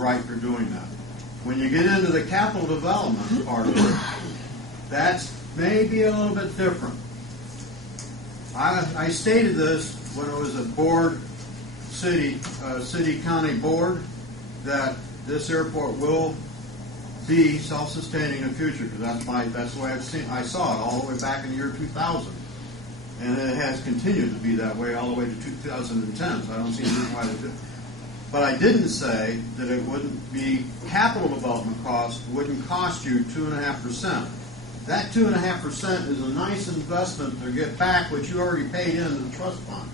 right for doing that. When you get into the capital development part of it, that's maybe a little bit different. I stated this when it was a board, city-county board, that this airport will be self-sustaining in the future, because that's the way I saw it all the way back in the year 2000. And it has continued to be that way all the way to 2010, so I don't see any reason why they do. But I didn't say that it wouldn't be capital development cost wouldn't cost you 2.5%. That 2.5% is a nice investment to get back what you already paid into the trust fund.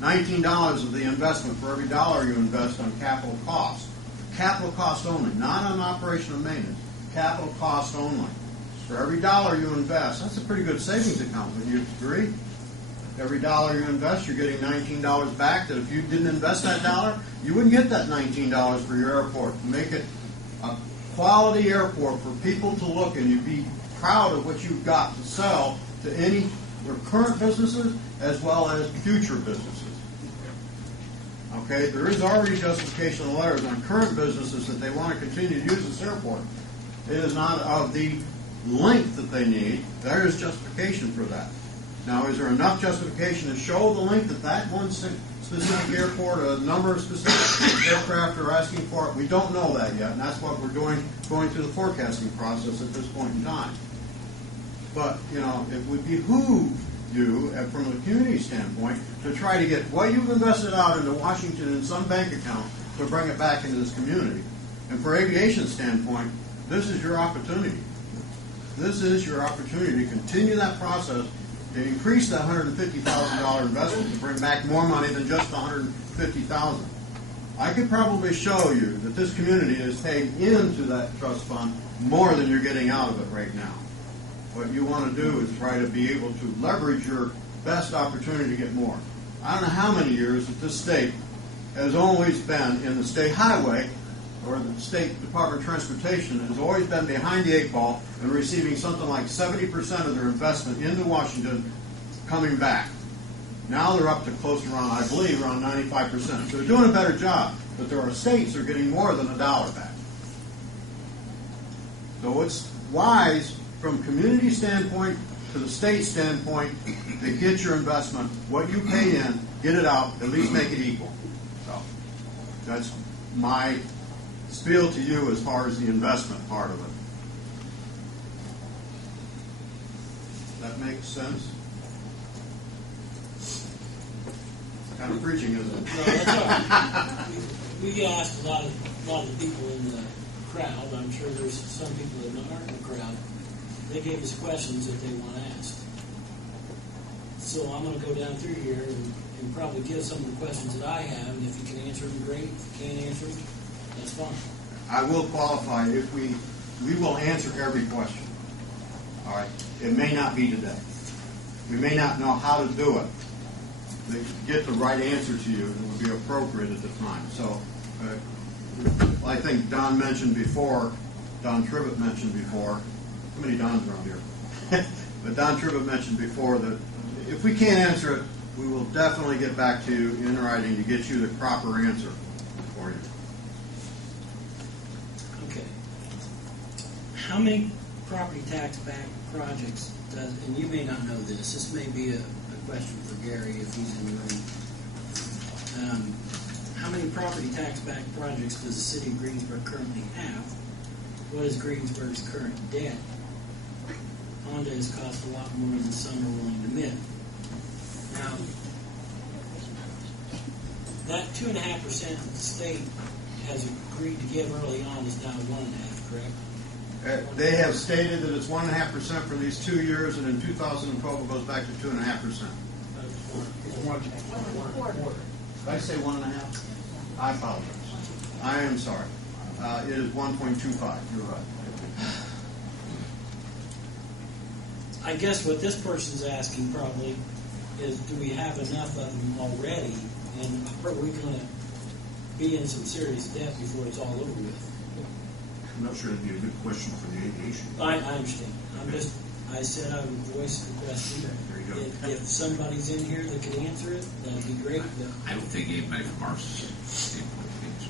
$19 of the investment for every dollar you invest on capital cost. Capital cost only, not on operation and maintenance. Capital cost only. For every dollar you invest, that's a pretty good savings account. Would you agree? Every dollar you invest, you're getting $19 back. That if you didn't invest that dollar, you wouldn't get that $19 for your airport. To make it a quality airport for people to look and you'd be proud of what you've got to sell to any your current businesses as well as future businesses. Okay, there is already justification in the letters on current businesses that they want to continue to use this airport. It is not of the length that they need. There is justification for that. Now, is there enough justification to show the length that that one specific airport, a number of specific aircraft are asking for it? We don't know that yet, and that's what we're doing, going through the forecasting process at this point in time. But, you know, it would behoove you, from a community standpoint, to try to get what you've invested out into Washington in some bank account to bring it back into this community. And for aviation standpoint, this is your opportunity. This is your opportunity to continue that process, to increase that $150,000 investment, to bring back more money than just the $150,000. I could probably show you that this community is paying into that trust fund more than you're getting out of it right now. What you want to do is try to be able to leverage your best opportunity to get more. I don't know how many years that this state has always been in the state highway, or the State Department of Transportation has always been behind the 8 ball and receiving something like 70% of their investment into Washington coming back. Now they're up to close to around, I believe, around 95%. So they're doing a better job, but there are states that are getting more than $1 back. So it's wise from community standpoint to the state standpoint to get your investment, what you pay in, get it out, at least make it equal. So that's my spiel to you as far as the investment part of it. That makes sense? Kind of preaching, isn't it? No, that's all right. We asked a lot of the people in the crowd. I'm sure there's some people that aren't in the crowd. They gave us questions that they want asked. So I'm going to go down through here and probably give some of the questions that I have, and if you can answer them, great. If you can't answer them, that's fine. I will qualify if we will answer every question. All right. It may not be today. We may not know how to do it. To get the right answer to you that would be appropriate at the time. So I think Don mentioned before, Don Tribbett mentioned before, how many Dons around here? But Don Tribbett mentioned before that if we can't answer it, we will definitely get back to you in writing to get you the proper answer for you. Okay. How many property tax backed projects does, and you may not know this may be a question for Gary if he's in the room. How many property tax backed projects does the city of Greensburg currently have? What is Greensburg's current debt? Honda has cost a lot more than some are willing to admit. Now, that 2.5% that the state has agreed to give early on is now 1.5%, correct? They have stated that it's 1.5% for these 2 years, and in 2012 it goes back to 2.5%. Did I say 1.5? I apologize. I am sorry. It is 1.25. You're right. I guess what this person's asking probably is, do we have enough of them already, and are we going to be in some serious debt before it's all over with? I'm not sure it'd be a good question for the aviation. I understand. I said I would voice the question. There you go. If somebody's in here that can answer it, that'd be great. I don't think anybody from our standpoint thinks.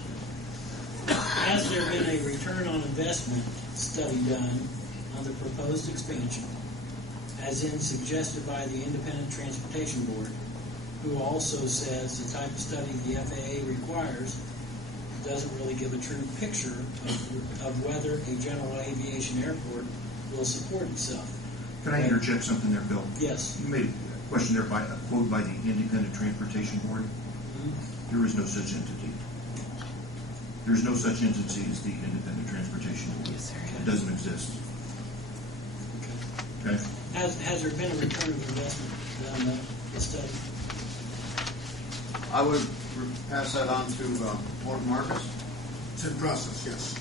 there been a return on investment study done on the proposed expansion, as in suggested by the Independent Transportation Board, who also says the type of study the FAA requires doesn't really give a true picture of whether a general aviation airport will support itself? Can I interject something there, Bill? Yes. You made a question there by a quote by the Independent Transportation Board. There is no such entity. There is no such entity as the Independent Transportation Board. It doesn't exist. Okay? Has there been a return of investment on the study? I would pass that on to Morton Marcus. It's in process, yes.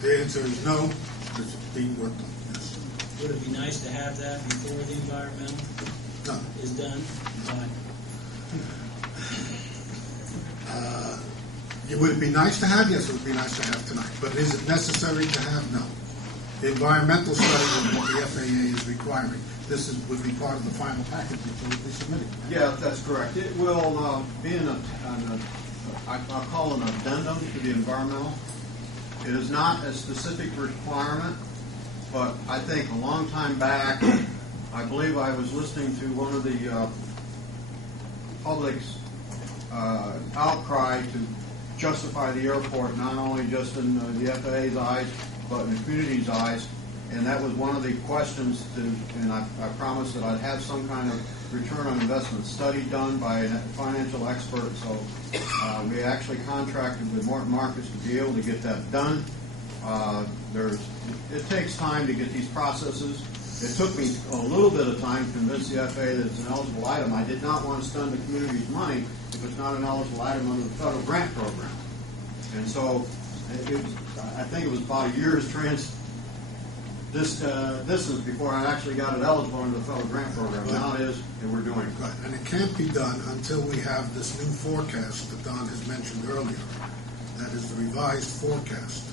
The answer is no. It's being worked on, yes. Would it be nice to have that before the environmental Done. is done? Would it be nice to have? Yes, it would be nice to have tonight. But is it necessary to have? No. The environmental study is what the FAA is requiring. This would be part of the final package that you would be submitting. Yeah, that's correct. It will be I'll call an addendum to the environmental. It is not a specific requirement, but I think a long time back, I believe I was listening to one of the public's outcry to justify the airport, not only just in the FAA's eyes, but in the community's eyes. And that was one of the questions, and I promised that I'd have some kind of return on investment study done by a financial expert. So we actually contracted with Morton Marcus to be able to get that done. It takes time to get these processes. It took me a little bit of time to convince the FAA that it's an eligible item. I did not want to spend the community's money if it's not an eligible item under the federal grant program. And so I think it was about a year's distance before I actually got it eligible under the federal grant program. Now it is, and we're doing it. Right, and it can't be done until we have this new forecast that Don has mentioned earlier. That is the revised forecast.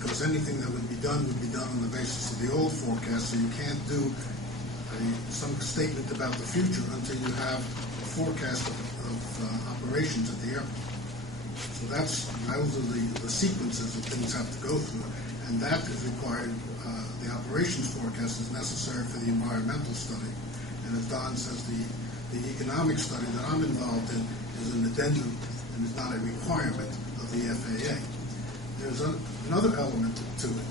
Because anything that would be done on the basis of the old forecast, so you can't do some statement about the future until you have a forecast of operations at the airport. So those are the sequences that things have to go through, and that is required. The operations forecast is necessary for the environmental study, and as Don says, the economic study that I'm involved in is an addendum and is not a requirement of the FAA. There's another element to it,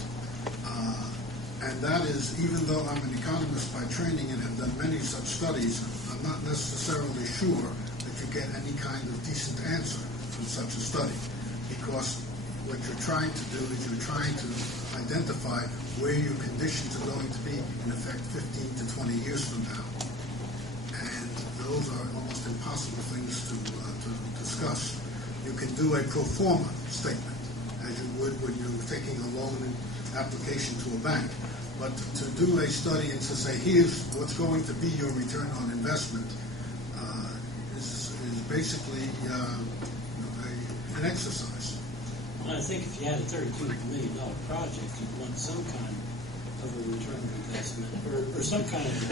and that is, even though I'm an economist by training and have done many such studies, I'm not necessarily sure that you get any kind of decent answer from such a study, because what you're trying to do is you're trying to identify where your conditions are going to be in effect 15 to 20 years from now. And those are almost impossible things to discuss. You can do a pro forma statement, as you would when you're taking a loan application to a bank. But to do a study and to say, here's what's going to be your return on investment is basically an exercise. Well, I think if you had a $32 million project, you'd want some kind of a return on investment, or some kind of...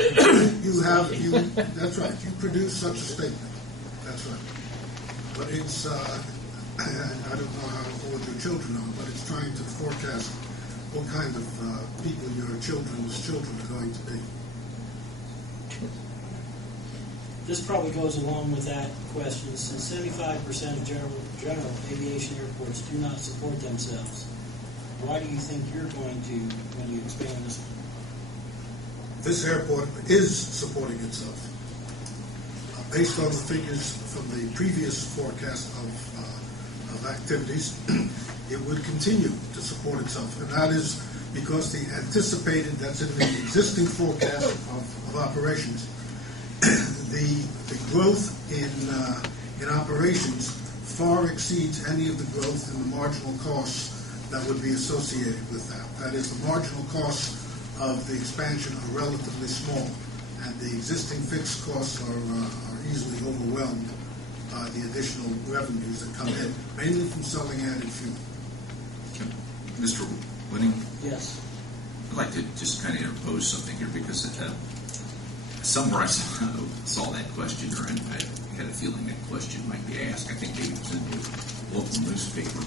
That's right. You produce such a statement. That's right. But it's, I don't know how old your children are, but it's trying to forecast what kind of people your children's children are going to be. This probably goes along with that question. Since 75% of general aviation airports do not support themselves, why do you think you're going to when you expand this one? This airport is supporting itself. Based on the figures from the previous forecast of activities, it would continue to support itself. And that is because the anticipated, that's in the existing forecast of operations, the growth in operations far exceeds any of the growth in the marginal costs that would be associated with that. That is, the marginal costs of the expansion are relatively small, and the existing fixed costs are easily overwhelmed by the additional revenues that come in, mainly from selling added fuel. Mr. Winning? Yes. I'd like to just kind of interpose something here because somewhere I saw that question, or I had a feeling that question might be asked. I think it was in the local newspaper.